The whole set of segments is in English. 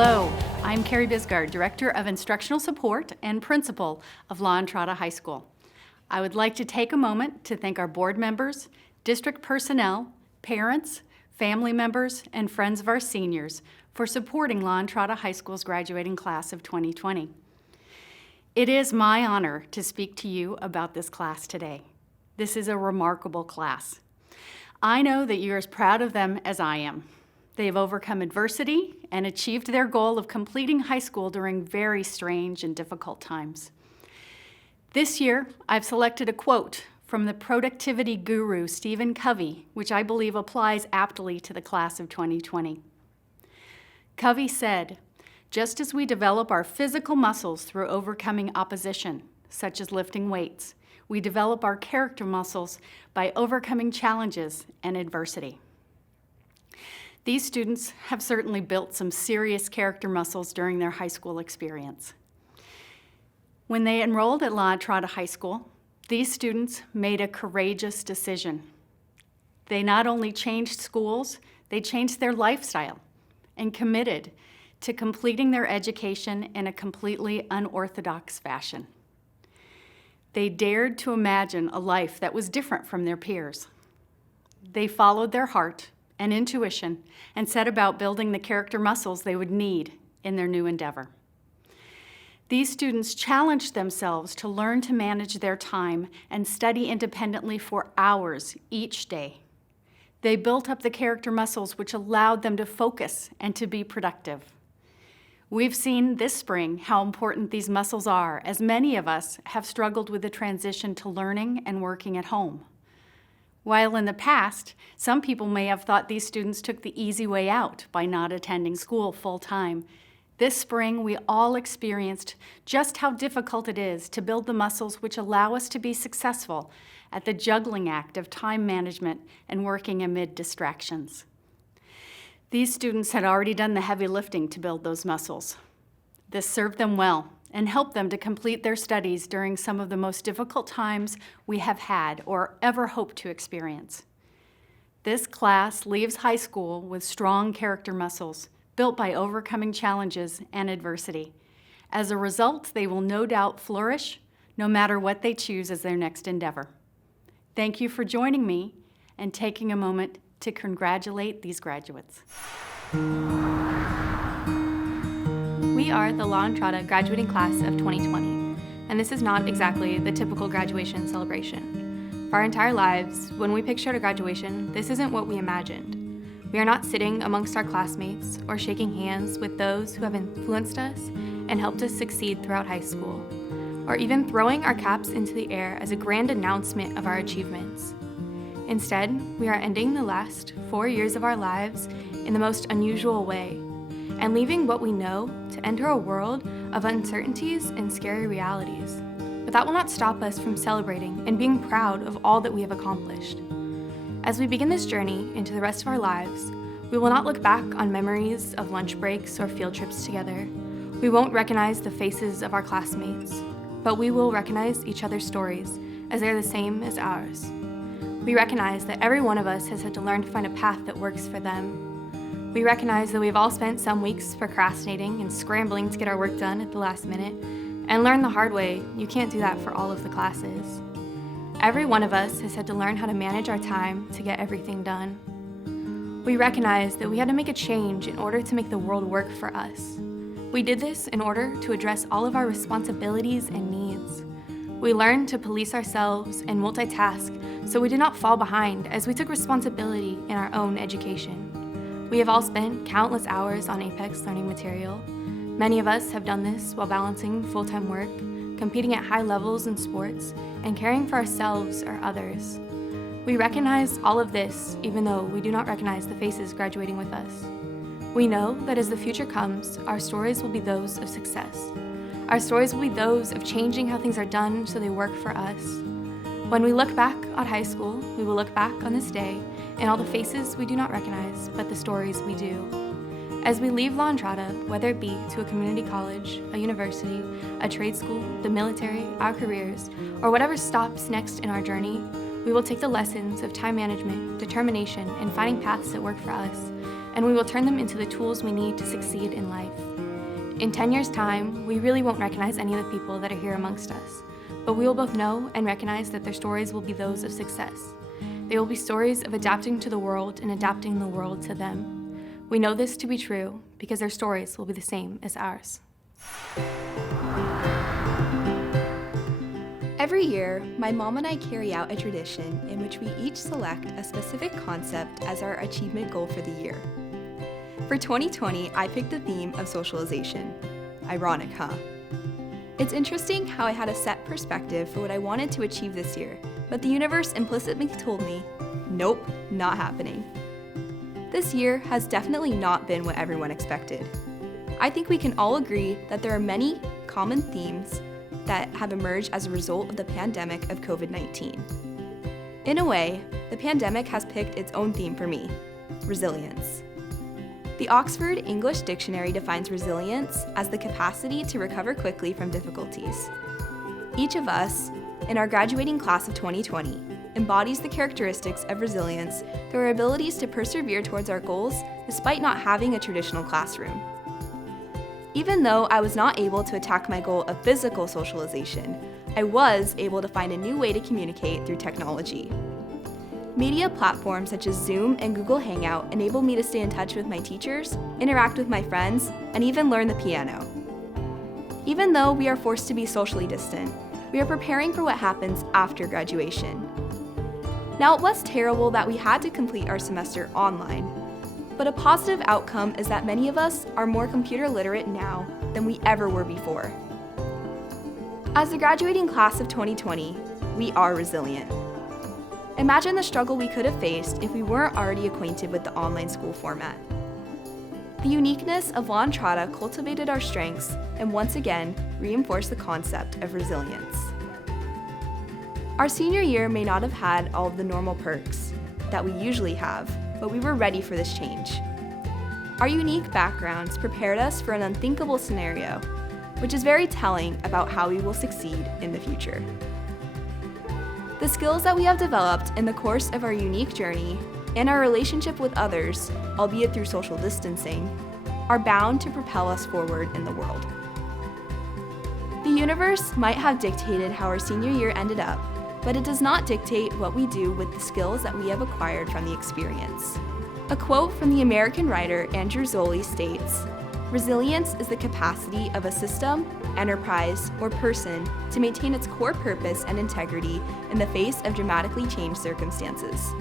Hello, I'm Carrie Bisgard, Director of Instructional Support and Principal of La Entrada High School. I would like to take a moment to thank our board members, district personnel, parents, family members, and friends of our seniors for supporting La Entrada High School's graduating class of 2020. It is my honor to speak to you about this class today. This is a remarkable class. I know that you're as proud of them as I am. They have overcome adversity and achieved their goal of completing high school during very strange and difficult times. This year, I've selected a quote from the productivity guru Stephen Covey, which I believe applies aptly to the class of 2020. Covey said, "Just as we develop our physical muscles through overcoming opposition, such as lifting weights, we develop our character muscles by overcoming challenges and adversity." These students have certainly built some serious character muscles during their high school experience. When they enrolled at La Entrada High School, these students made a courageous decision. They not only changed schools, they changed their lifestyle and committed to completing their education in a completely unorthodox fashion. They dared to imagine a life that was different from their peers. They followed their heart and intuition and set about building the character muscles they would need in their new endeavor. These students challenged themselves to learn to manage their time and study independently for hours each day. They built up the character muscles which allowed them to focus and to be productive. We've seen this spring how important these muscles are, as many of us have struggled with the transition to learning and working at home. While in the past, some people may have thought these students took the easy way out by not attending school full-time, this spring we all experienced just how difficult it is to build the muscles which allow us to be successful at the juggling act of time management and working amid distractions. These students had already done the heavy lifting to build those muscles. This served them well and helped them to complete their studies during some of the most difficult times we have had or ever hoped to experience. This class leaves high school with strong character muscles built by overcoming challenges and adversity. As a result, they will no doubt flourish no matter what they choose as their next endeavor. Thank you for joining me and taking a moment to congratulate these graduates. We are the La Entrada graduating class of 2020, and this is not exactly the typical graduation celebration. For our entire lives, when we pictured a graduation, this isn't what we imagined. We are not sitting amongst our classmates or shaking hands with those who have influenced us and helped us succeed throughout high school, or even throwing our caps into the air as a grand announcement of our achievements. Instead, we are ending the last 4 years of our lives in the most unusual way, and leaving what we know to enter a world of uncertainties and scary realities. But that will not stop us from celebrating and being proud of all that we have accomplished. As we begin this journey into the rest of our lives, we will not look back on memories of lunch breaks or field trips together. We won't recognize the faces of our classmates, but we will recognize each other's stories as they're the same as ours. We recognize that every one of us has had to learn to find a path that works for them. We recognize that we've all spent some weeks procrastinating and scrambling to get our work done at the last minute, and learn the hard way, you can't do that for all of the classes. Every one of us has had to learn how to manage our time to get everything done. We recognize that we had to make a change in order to make the world work for us. We did this in order to address all of our responsibilities and needs. We learned to police ourselves and multitask so we did not fall behind as we took responsibility in our own education. We have all spent countless hours on Apex learning material. Many of us have done this while balancing full-time work, competing at high levels in sports, and caring for ourselves or others. We recognize all of this even though we do not recognize the faces graduating with us. We know that as the future comes, our stories will be those of success. Our stories will be those of changing how things are done so they work for us. When we look back at high school, we will look back on this day and all the faces we do not recognize, but the stories we do. As we leave La Entrada, whether it be to a community college, a university, a trade school, the military, our careers, or whatever stops next in our journey, we will take the lessons of time management, determination, and finding paths that work for us, and we will turn them into the tools we need to succeed in life. In 10 years' time, we really won't recognize any of the people that are here amongst us, but we will both know and recognize that their stories will be those of success. They will be stories of adapting to the world and adapting the world to them. We know this to be true because their stories will be the same as ours. Every year, my mom and I carry out a tradition in which we each select a specific concept as our achievement goal for the year. For 2020, I picked the theme of socialization. Ironic, huh? It's interesting how I had a set perspective for what I wanted to achieve this year, but the universe implicitly told me, nope, not happening. This year has definitely not been what everyone expected. I think we can all agree that there are many common themes that have emerged as a result of the pandemic of COVID-19. In a way, the pandemic has picked its own theme for me, resilience. The Oxford English Dictionary defines resilience as the capacity to recover quickly from difficulties. Each of us, in our graduating class of 2020, embodies the characteristics of resilience through our abilities to persevere towards our goals despite not having a traditional classroom. Even though I was not able to attack my goal of physical socialization, I was able to find a new way to communicate through technology. Media platforms such as Zoom and Google Hangout enable me to stay in touch with my teachers, interact with my friends, and even learn the piano. Even though we are forced to be socially distant, we are preparing for what happens after graduation. Now, it was terrible that we had to complete our semester online, but a positive outcome is that many of us are more computer literate now than we ever were before. As the graduating class of 2020, we are resilient. Imagine the struggle we could have faced if we weren't already acquainted with the online school format. The uniqueness of La Entrada cultivated our strengths and once again reinforced the concept of resilience. Our senior year may not have had all of the normal perks that we usually have, but we were ready for this change. Our unique backgrounds prepared us for an unthinkable scenario, which is very telling about how we will succeed in the future. The skills that we have developed in the course of our unique journey and our relationship with others, albeit through social distancing, are bound to propel us forward in the world. The universe might have dictated how our senior year ended up, but it does not dictate what we do with the skills that we have acquired from the experience. A quote from the American writer Andrew Zolli states, "Resilience is the capacity of a system, enterprise, or person to maintain its core purpose and integrity in the face of dramatically changed circumstances."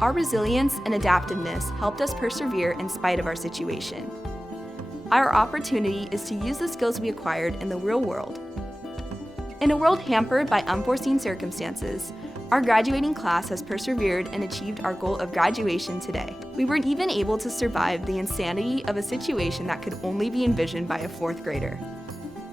Our resilience and adaptiveness helped us persevere in spite of our situation. Our opportunity is to use the skills we acquired in the real world. In a world hampered by unforeseen circumstances, our graduating class has persevered and achieved our goal of graduation today. We weren't even able to survive the insanity of a situation that could only be envisioned by a 4th grader.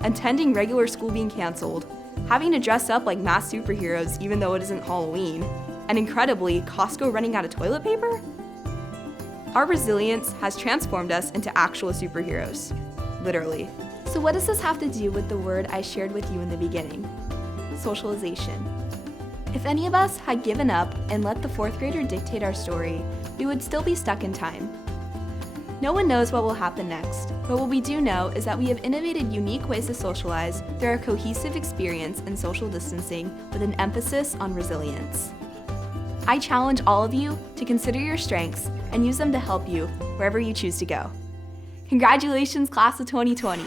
Attending regular school being canceled, having to dress up like masked superheroes even though it isn't Halloween, and incredibly, Costco running out of toilet paper? Our resilience has transformed us into actual superheroes, literally. So what does this have to do with the word I shared with you in the beginning? Socialization. If any of us had given up and let the 4th grader dictate our story, we would still be stuck in time. No one knows what will happen next, but what we do know is that we have innovated unique ways to socialize through our cohesive experience in social distancing with an emphasis on resilience. I challenge all of you to consider your strengths and use them to help you wherever you choose to go. Congratulations, class of 2020!